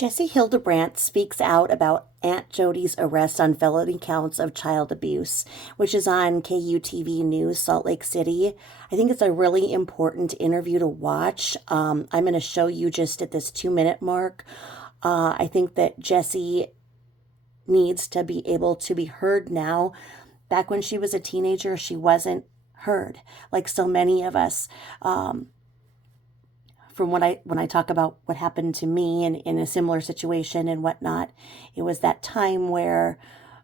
Jesse Hildebrandt speaks out about Aunt Jodi's arrest on felony counts of child abuse, which is on KUTV News, Salt Lake City. I think it's a really important interview to watch. I'm going to show you just at this 2 minute mark. I think that Jesse needs to be able to be heard now. Back when she was a teenager, she wasn't heard, like so many of us. From when I talk about what happened to me in a similar situation and whatnot, it was that time where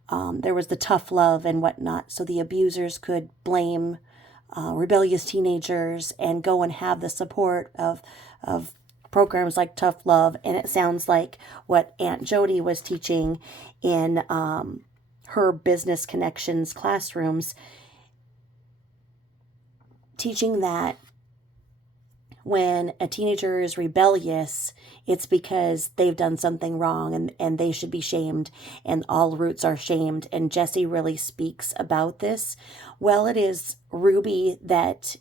there was the tough love and whatnot, so the abusers could blame rebellious teenagers and go and have the support of programs like Tough Love. And it sounds like what Aunt Jodi was teaching in her business connections classrooms, teaching that when a teenager is rebellious, it's because they've done something wrong and they should be shamed, and all roots are shamed. And Jesse really speaks about this. Well, it is Ruby that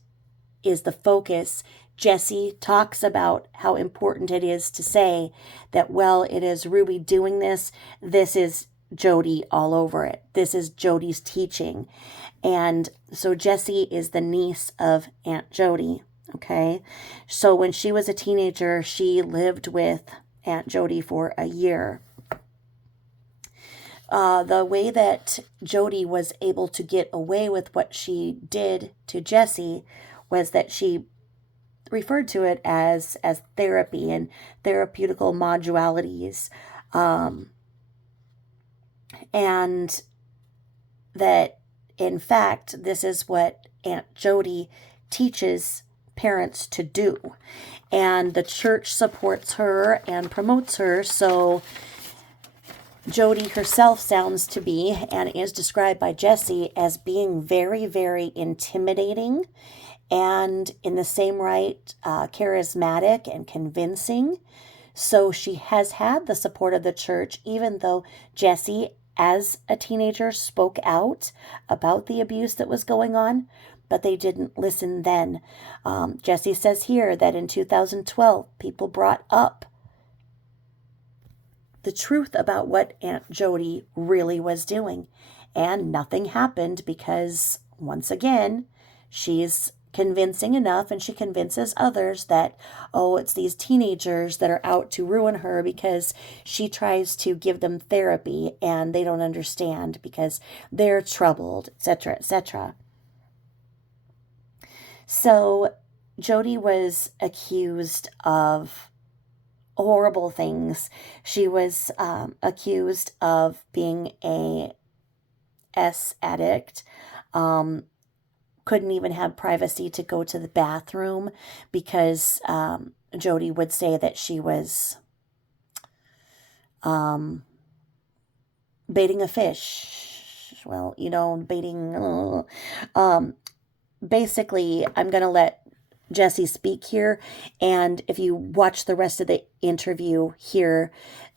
is the focus. Jesse talks about how important it is to say that, well, it is Ruby doing this. This is Jodi all over it. This is Jodi's teaching. And so Jessie is the niece of Aunt Jodi. Okay, so when she was a teenager, she lived with Aunt Jodi for a year. The way that Jodi was able to get away with what she did to Jesse was that she referred to it as therapy and therapeutical modalities, and that in fact this is what Aunt Jodi teaches parents to do, and the church supports her and promotes her. So Jodi herself sounds to be, and is described by Jesse as being very, very intimidating, and in the same right, charismatic and convincing. So she has had the support of the church, even though Jesse, as a teenager, spoke out about the abuse that was going on, but they didn't listen then. Jesse says here that in 2012, people brought up the truth about what Aunt Jodi really was doing, and nothing happened because, once again, she's convincing enough, and she convinces others that, oh, it's these teenagers that are out to ruin her because she tries to give them therapy and they don't understand because they're troubled, etc., etc. So Jodi was accused of horrible things. She was accused of being a S addict, couldn't even have privacy to go to the bathroom because Jodi would say that she was baiting a fish. Well, baiting. Basically, I'm going to let Jesse speak here, and if you watch the rest of the interview here,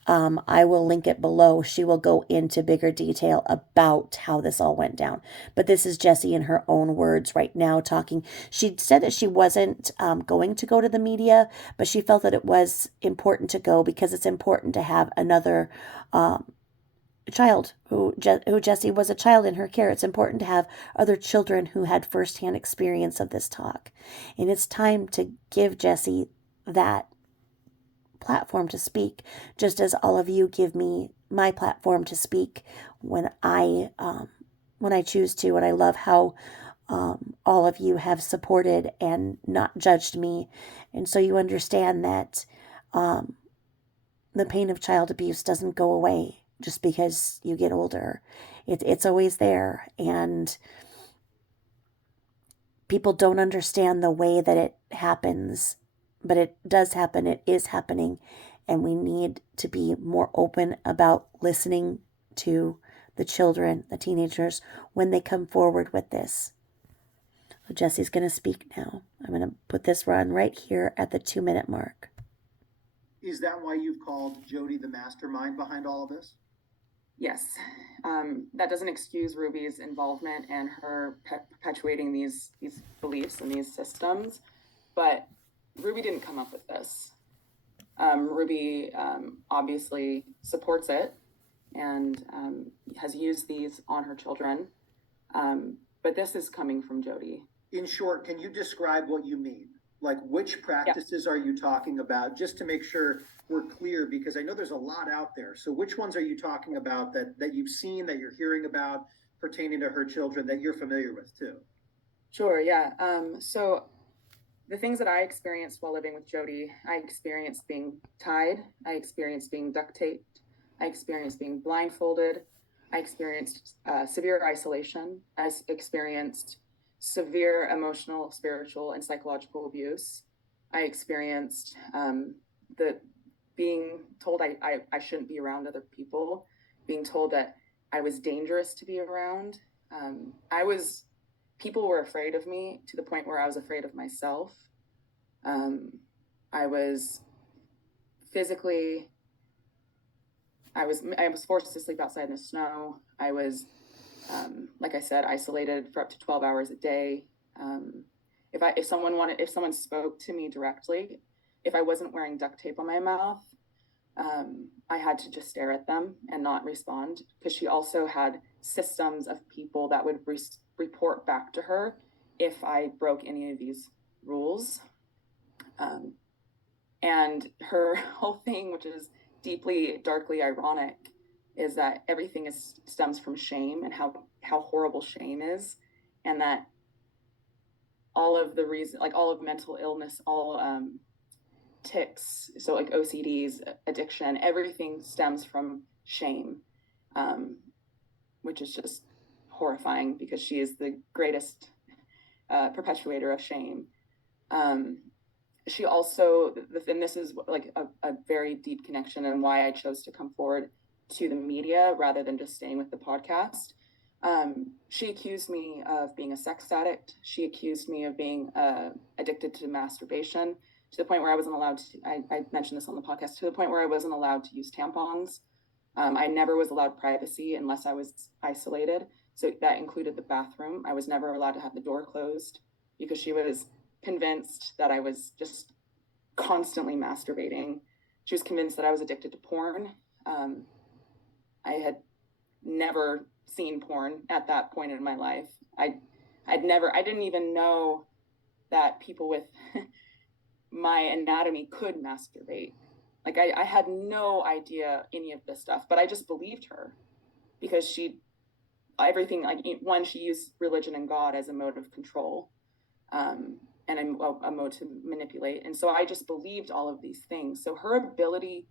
I will link it below. She will go into bigger detail about how this all went down. But this is Jesse in her own words right now talking. She said that she wasn't going to go to the media, but she felt that it was important to go because it's important to have another child who Jesse was a child in her care. It's important to have other children who had firsthand experience of this talk. And it's time to give Jesse that platform to speak, just as all of you give me my platform to speak when I choose to. And I love how all of you have supported and not judged me. And so you understand that the pain of child abuse doesn't go away just because you get older. It's always there, and people don't understand the way that it happens, but it does happen. It is happening, and we need to be more open about listening to the children, the teenagers, when they come forward with this. So Jesse's going to speak now. I'm going to put this run right here at the 2 minute mark. Is that why you've called Jodi the mastermind behind all of this? Yes. That doesn't excuse Ruby's involvement and her perpetuating these beliefs and these systems, but Ruby didn't come up with this. Ruby obviously supports it and has used these on her children. But this is coming from Jodi. In short, can you describe what you mean? Like, which practices are you talking about, just to make sure we're clear, because I know there's a lot out there. So which ones are you talking about that you've seen, that you're hearing about pertaining to her children, that you're familiar with too? Sure, yeah. So the things that I experienced while living with Jodi, I experienced being tied, I experienced being duct taped, I experienced being blindfolded, I experienced severe isolation, I experienced severe emotional, spiritual, and psychological abuse. I experienced the being told I shouldn't be around other people, being told that I was dangerous to be around. People were afraid of me to the point where I was afraid of myself. I was physically, I was forced to sleep outside in the snow. I was, like I said, isolated for up to 12 hours a day. If someone spoke to me directly, if I wasn't wearing duct tape on my mouth, I had to just stare at them and not respond, because she also had systems of people that would report back to her if I broke any of these rules. And her whole thing, which is deeply, darkly ironic, is that everything stems from shame, and how horrible shame is, and that all of the reason, like all of mental illness, all tics, so like OCDs, addiction, everything stems from shame, which is just horrifying, because she is the greatest perpetuator of shame. She also, and this is like a very deep connection, and why I chose to come forward to the media rather than just staying with the podcast. She accused me of being a sex addict. She accused me of being addicted to masturbation, to the point where I wasn't allowed to, I mentioned this on the podcast, to the point where I wasn't allowed to use tampons. I never was allowed privacy unless I was isolated. So that included the bathroom. I was never allowed to have the door closed, because she was convinced that I was just constantly masturbating. She was convinced that I was addicted to porn. I had never seen porn at that point in my life. I didn't even know that people with my anatomy could masturbate. Like I had no idea any of this stuff, but I just believed her, because she used religion and God as a mode of control, and a mode to manipulate. And so I just believed all of these things. So her ability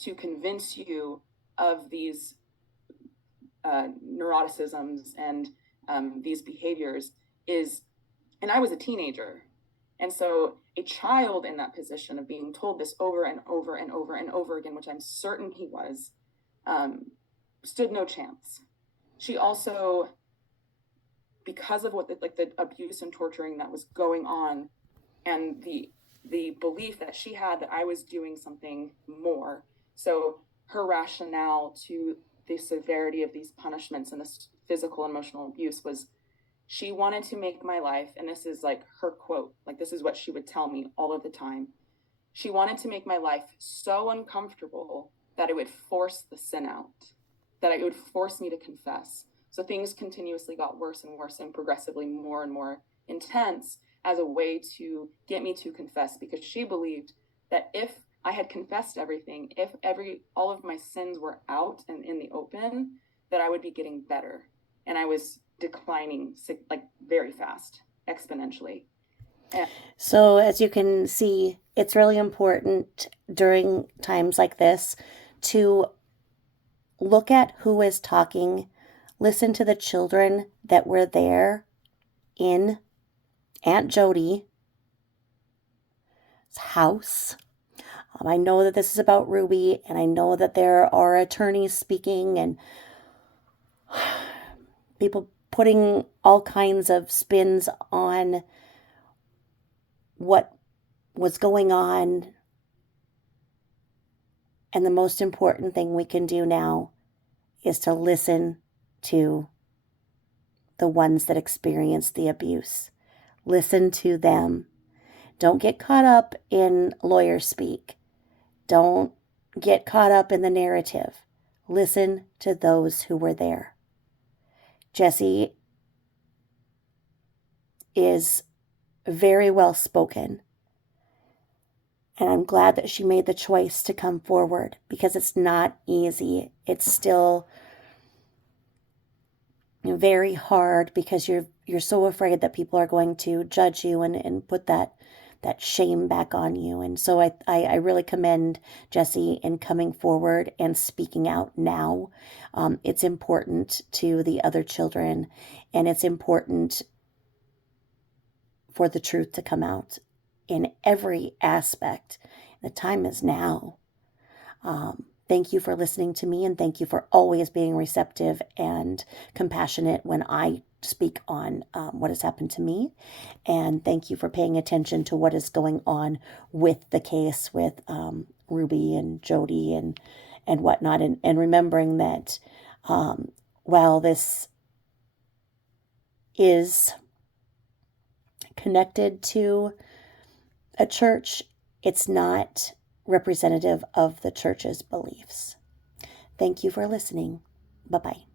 to convince you of these neuroticisms and these behaviors is, and I was a teenager. And so a child in that position of being told this over and over and over and over again, which I'm certain he was, stood no chance. She also, because of what the abuse and torturing that was going on, and the belief that she had that I was doing something more. So her rationale to the severity of these punishments and this physical and emotional abuse was, she wanted to make my life, and this is like her quote, like this is what she would tell me all of the time. She wanted to make my life so uncomfortable that it would force the sin out, that it would force me to confess. So things continuously got worse and worse, and progressively more and more intense, as a way to get me to confess, because she believed that if I had confessed everything, if all of my sins were out and in the open, that I would be getting better. And I was declining like very fast, exponentially. So, as you can see, it's really important during times like this to look at who is talking, listen to the children that were there in Aunt Jodi's house. I know that this is about Ruby, and I know that there are attorneys speaking and people putting all kinds of spins on what was going on. And the most important thing we can do now is to listen to the ones that experienced the abuse. Listen to them. Don't get caught up in lawyer speak. Don't get caught up in the narrative. Listen to those who were there. Jessie is very well spoken. And I'm glad that she made the choice to come forward, because it's not easy. It's still very hard, because you're so afraid that people are going to judge you and put that shame back on you. And so I really commend Jessie in coming forward and speaking out now. It's important to the other children, and it's important for the truth to come out in every aspect. The time is now. Thank you for listening to me, and thank you for always being receptive and compassionate when I speak on what has happened to me. And thank you for paying attention to what is going on with the case with Ruby and Jodi and whatnot, and remembering that while this is connected to a church, it's not representative of the church's beliefs. Thank you for listening. Bye-bye.